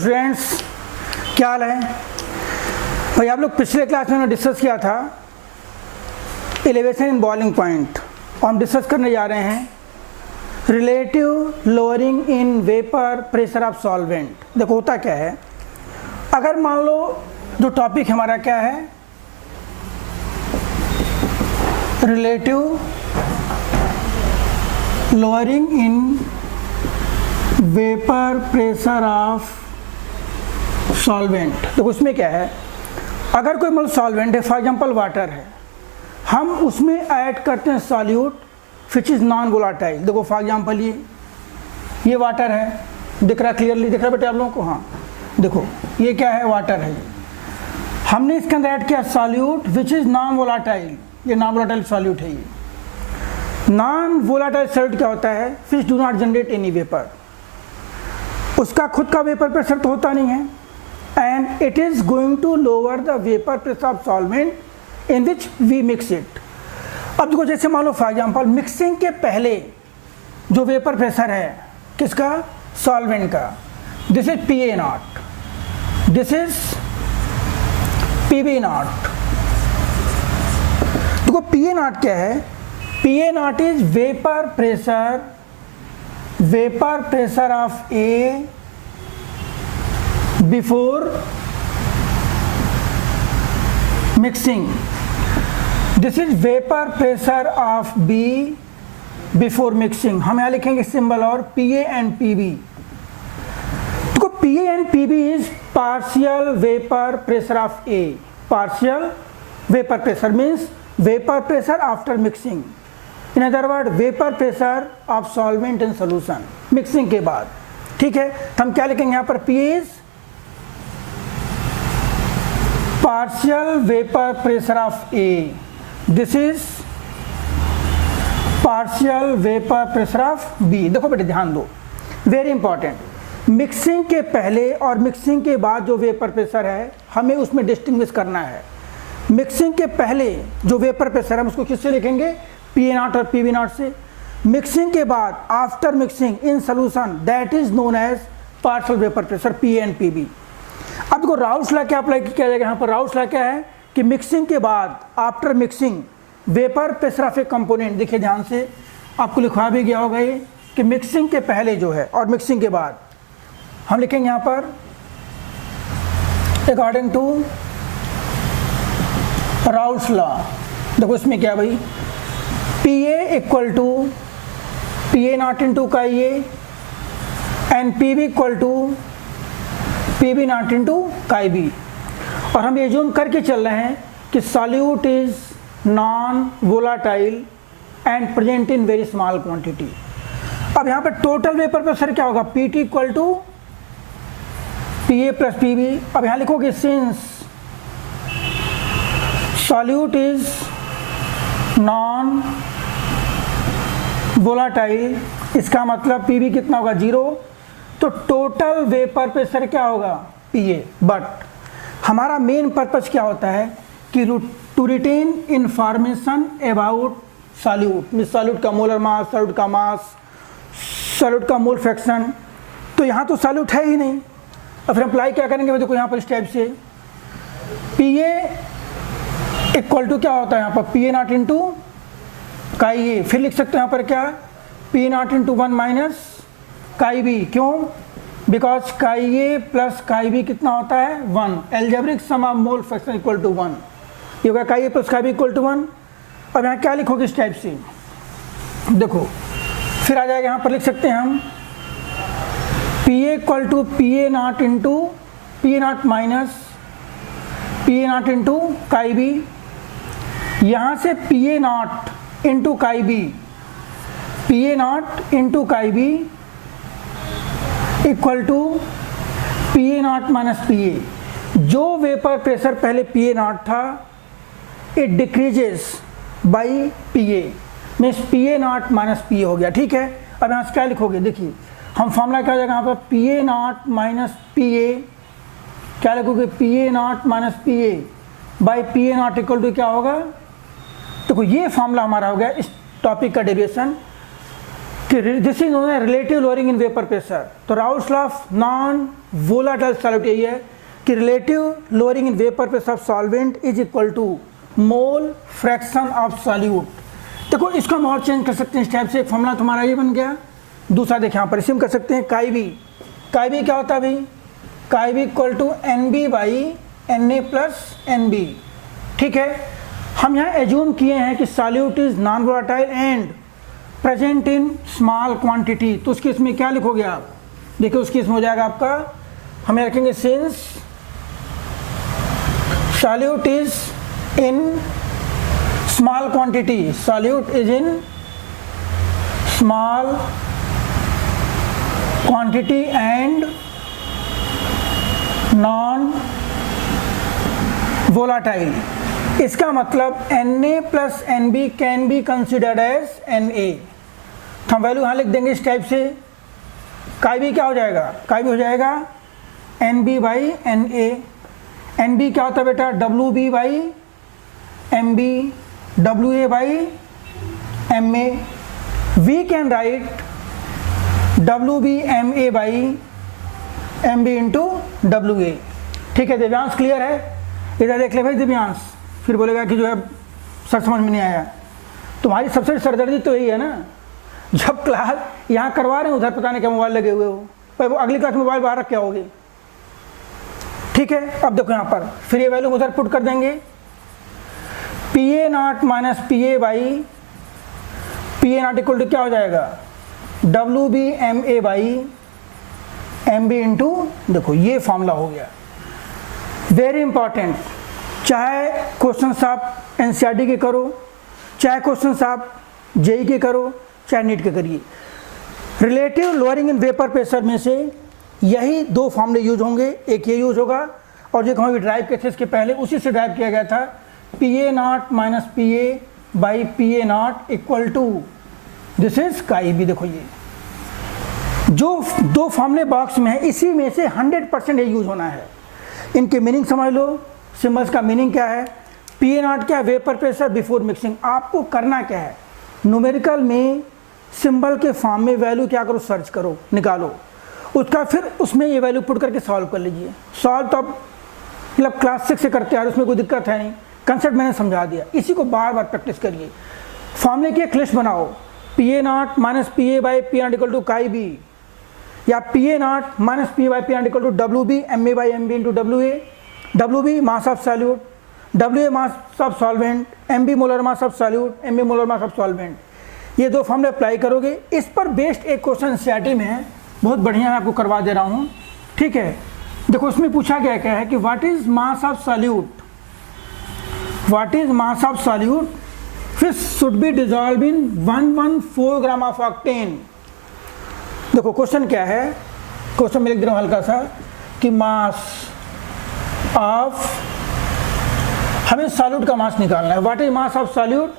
Students, क्या हाल है भाई। आप लोग पिछले क्लास में डिस्कस किया था एलिवेशन इन बॉइलिंग पॉइंट, और हम डिस्कस करने जा रहे हैं relative lowering in vapour pressure of solvent. देखो होता क्या है, अगर मान लो जो टॉपिक हमारा क्या है, relative lowering in vapour pressure of solvent. देखो उसमें क्या है, अगर कोई मतलब सॉल्वेंट है, फॉर एग्जांपल वाटर है, हम उसमें ऐड करते हैं solute which is non volatile. देखो फॉर एग्जांपल ये वाटर है, दिख रहा क्लियरली, दिख रहा बेटे आप लोगों को? हाँ देखो ये क्या है, वाटर है। हमने इसके अंदर ऐड किया solute which is non volatile, ये नॉन वोलाटाइल सॉल्यूट है। ये नॉन वोलाटाइल सॉल्यूट क्या होता है, which do not generate any vapour, उसका खुद का वेपर प्रेशर तो होता नहीं है, and it is going to lower the vapour pressure of solvent in which we mix it. अब देखो जैसे मान लो फॉर एग्जांपल मिक्सिंग के पहले जो वेपर प्रेशर है किसका, सॉल्वेंट का, this is PA not, this is PB not. देखो PA नॉट क्या है, PA not is vapour pressure of A before mixing. This is vapor pressure of B before mixing. हम यहाँ लिखेंगे सिंबल और PA and PB। तो PA and PB is partial vapor pressure of A. Partial vapor pressure means vapor pressure after mixing. In other words, vapor pressure of solvent in solution. Mixing के बाद, ठीक है। तो हम क्या लिखेंगे यहाँ पर, PA is partial vapor pressure of A. This is partial vapor pressure of B. देखो बेटे ध्यान दो, वेरी इंपॉर्टेंट। मिक्सिंग के पहले और मिक्सिंग के बाद जो वेपर प्रेशर है हमें उसमें डिस्टिंग्विश करना है। मिक्सिंग के पहले जो वेपर प्रेशर है हम उसको किससे लिखेंगे, PA नॉट और PB नॉट से। मिक्सिंग के बाद after mixing in solution that is known as partial vapour pressure PA and PB। अब देखो राउल्स लॉ क्या अप्लाई किया जाएगा यहाँ पर। राउल्स लॉ क्या है कि मिक्सिंग के बाद after mixing vapour pressure of A component, देखिए ध्यान से आपको लिखवा भी गया होगा ये कि मिक्सिंग के पहले जो है और मिक्सिंग के बाद हम लिखेंगे यहाँ पर अकॉर्डिंग टू राउल्स लॉ। देखो इसमें क्या भाई, PA equal to PA not into का ये and PB equal to PB nought into chi B. और हम एज्यूम करके चल रहे हैं कि solute is non volatile and present in very small quantity. अब यहाँ पर टोटल वेपर प्रेशर क्या होगा, PT equal to PA plus PB। अब यहाँ लिखोगे since solute is non volatile, इसका मतलब PB कितना होगा, 0, तो टोटल वेपर प्रेशर क्या होगा, PA। बट हमारा मेन पर्पस क्या होता है कि to retain information about solute, miss solute का मोलर मास, सॉल्यूट का मास, सॉल्यूट का मोल फ्रैक्शन। तो यहाँ तो सॉल्यूट है ही नहीं, और फिर अप्लाई क्या करेंगे, देखो यहाँ पर इस टाइप से PA इक्वल टू क्या होता है यहाँ पर, PA नॉट इंटू काई ए। फिर लिख सकते हैं यहाँ पर क्या, PA not into 1 minus chi B. क्यों, because chi A plus chi B कितना होता है, 1। Algebraic sum of mole fraction equal to 1। ये होगा chi A plus chi B equal to 1। अब यहाँ क्या लिखोगे इस टाइप से, देखो फिर आ जाएगा यहाँ पर लिख सकते हैं हम PA equal to PA not into PA nought minus PA not into chi B. यहाँ से PA not into chi B, PA not into chi B equal to PA nought minus PA। जो वेपर प्रेशर पहले PA nought था it decreases by PA, means PA nought minus PA हो गया, ठीक है। अब यहाँ से क्या लिखोगे, देखिए हम फॉर्मूला क्या हो जाएगा यहाँ पर, PA नॉट माइनस PA, क्या लिखोगे, PA nought minus PA by PA nought equal to क्या होगा। देखो ये फॉर्मूला हमारा हो गया इस टॉपिक का डेरिवेशन। कि this is known as relative lowering in vapour pressure. तो Raoult's law of non volatile solute यही है कि relative lowering in vapour pressure of solvent is equal to mole fraction of solute. देखो इसको हम और चेंज कर सकते हैं इस टाइप से, एक फॉर्मूला तुम्हारा ये बन गया। दूसरा देखिए यहाँ पर इसी में कर सकते हैं काई बी क्या होता है भाई, chi B equal to N B by N A plus N B. ठीक है, हम यहाँ एज्यूम किए हैं कि solute is non volatile and present in small quantity, तो उसके इसमें क्या लिखोगे आप, देखिए उसके इसमें हो जाएगा आपका, हमें रखेंगे since solute is in small quantity, solute is in small quantity and non volatile. इसका मतलब Na plus N B can be considered as Na। तो हम वैल्यू यहाँ लिख देंगे इस टाइप से, काई बी क्या हो जाएगा, काई बी हो जाएगा N B by N A. N B क्या होता है बेटा, W B by M B, W A by M A. We can write W B M A by M B into W A. ठीक है Divyansh, clear है? इधर देख ले भाई दिव्यांश, फिर बोलेगा कि जो है सर समझ में नहीं आया। तुम्हारी सबसे सरदर्दी तो यही है ना, जब क्लास यहाँ करवा रहे हैं उधर पता नहीं क्या मोबाइल लगे हुए हो, पर वो अगली क्लास मोबाइल बाहर रख क्या होगी। ठीक है, अब देखो यहाँ पर फिर ये वैल्यू उधर पुट कर देंगे, P A naught minus P A by P A naught equal to क्या हो जाएगा, W B M A by M B into, देखो ये फॉर्मूला हो गया। वेरी इंपॉर्टेंट, चाहे क्वेश्चन आप एनसीईआरटी के करो, चाहे क्वेश्चन आप जेई के करो, चाहे नीट के करिए, relative lowering in vapour pressure में से यही दो फॉर्मूले यूज होंगे। एक ये यूज होगा और जो हम ड्राइव किए थे इसके पहले उसी से ड्राइव किया गया था, P A naught minus P A by P A naught equal to this is chi B. देखो ये जो दो फॉर्मूले बॉक्स में है इसी में से 100% ये यूज होना है। इनके मीनिंग समझ लो, सिंबल्स का मीनिंग क्या है, पी ए नॉट क्या है, वेपर प्रेशर बिफोर मिक्सिंग। आपको करना क्या है, न्यूमेरिकल में सिंबल के फॉर्म में वैल्यू क्या करो, सर्च करो, निकालो, उसका फिर उसमें ये वैल्यू पुट करके सॉल्व कर लीजिए। सॉल्व तो अब मतलब क्लास 6 से करते हैं, उसमें कोई दिक्कत है नहीं, कंसेप्ट मैंने समझा दिया। इसी को बार बार प्रैक्टिस करिए। फॉर्मूले की एक लिस्ट बनाओ, P A naught minus P A by P naught equal to chi B, या P A naught minus P A by P naught equal to W B M A by M B into W A. W B mass of solute, W A mass of solvent, M B molar mass of solute, M B molar mass of solvent. ये दो फॉर्मूले apply करोगे। इस पर based एक question NCERT में है, बहुत बढ़िया मैं आपको करवा दे रहा हूँ। ठीक है, देखो उसमें पूछा गया क्या है कि what is mass of solute, what is mass of solute which should be dissolved in 114 gram of octane. देखो क्वेश्चन क्या है, क्वेश्चन में लिख दे रहा हूँ हल्का सा कि मास ऑफ, हमें सॉल्यूट का मास निकालना है। What is mass of solute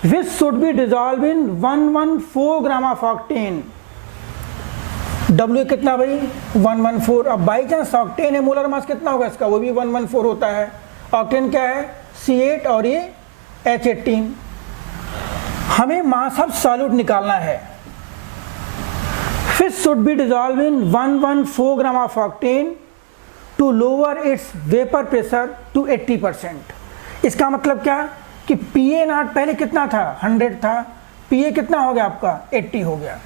which should be dissolved in 114 gram of octane. W कितना भाई 114। अब बाई चांस ऑक्टेन है, मोलर मास कितना होगा इसका, वो भी 114 होता है। ऑक्टेन क्या है C8 और ये H18। हमें मास ऑफ सॉल्यूट निकालना है, which should be dissolve in 114 gram of octane to lower its vapour pressure to 80%। इसका मतलब क्या कि पी ए नॉट पहले कितना था 100 था, पी ए कितना हो गया आपका 80 हो गया।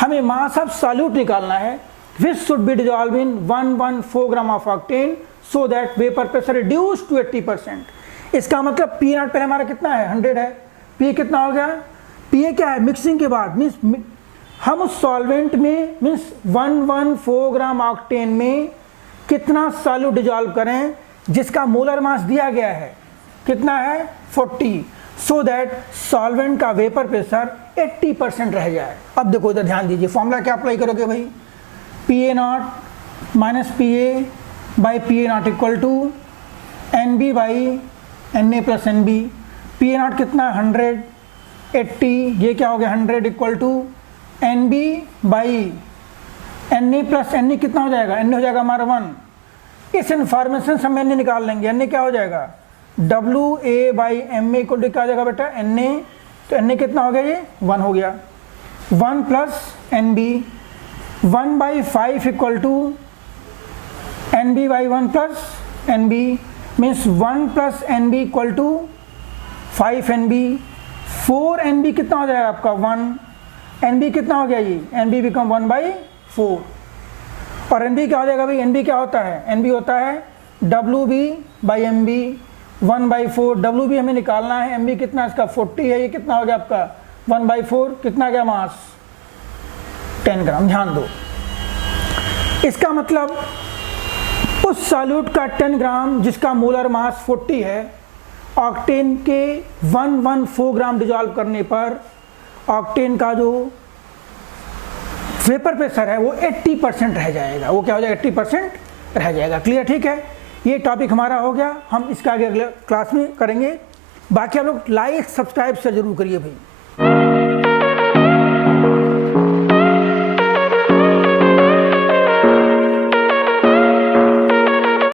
हमें मास ऑफ सॉल्यूट निकालना है, which should be dissolve in 114 gram of octane so that vapour pressure reduce to 80%। इसका मतलब पी नॉट पहले हमारा कितना है 100 है, पी कितना हो गया, पी ए क्या है मिक्सिंग के बाद, मीन्स हम उस सॉल्वेंट में मीन्स 114 ग्राम ऑक्टेन में कितना सॉल्यूट डिजॉल्व करें जिसका मोलर मास दिया गया है कितना है 40, सो दैट सॉल्वेंट का वेपर प्रेशर 80% रह जाए। अब देखो इधर ध्यान दीजिए, फॉर्मूला क्या अप्लाई करोगे भाई, P A naught minus P A by P A naught equal to N B by N A plus N B. P A naught कितना 100, 80, ये क्या हो गया 100 equal to N B by N A plus N A कितना हो जाएगा, N A हो जाएगा हमारा 1। इस इंफॉर्मेशन से हम एन ए निकाल लेंगे, एन ए क्या हो जाएगा W A by M A equal to क्या हो जाएगा बेटा एन ए, तो एन ए कितना हो गया ये 1 हो गया। 1 plus N B, 1/5 equal to N B by 1 plus N B, means 1 plus N B equal to 5 N B. 4 N B कितना हो जाएगा आपका 1, एन बी कितना हो गया ये, एन बी बिकम 1/4। और एन बी क्या हो जाएगा भाई, एन बी क्या होता है, एन बी होता है W B by M B 1/4। W B हमें निकालना है, एम बी कितना इसका 40 है, ये कितना हो गया आपका 1/4, कितना गया मास 10 ग्राम। ध्यान दो, इसका मतलब उस सॉल्यूट का 10 ग्राम जिसका मोलर मास 40 है, ऑक्टेन के 114 ग्राम डिजॉल्व करने पर ऑक्टेन का जो वेपर प्रेशर है वो 80% रह जाएगा। वो क्या हो जाएगा, 80% रह जाएगा। क्लियर, ठीक है। ये टॉपिक हमारा हो गया, हम इसका आगे अगले क्लास में करेंगे। बाकी आप लोग लाइक सब्सक्राइब से जरूर करिए भाई।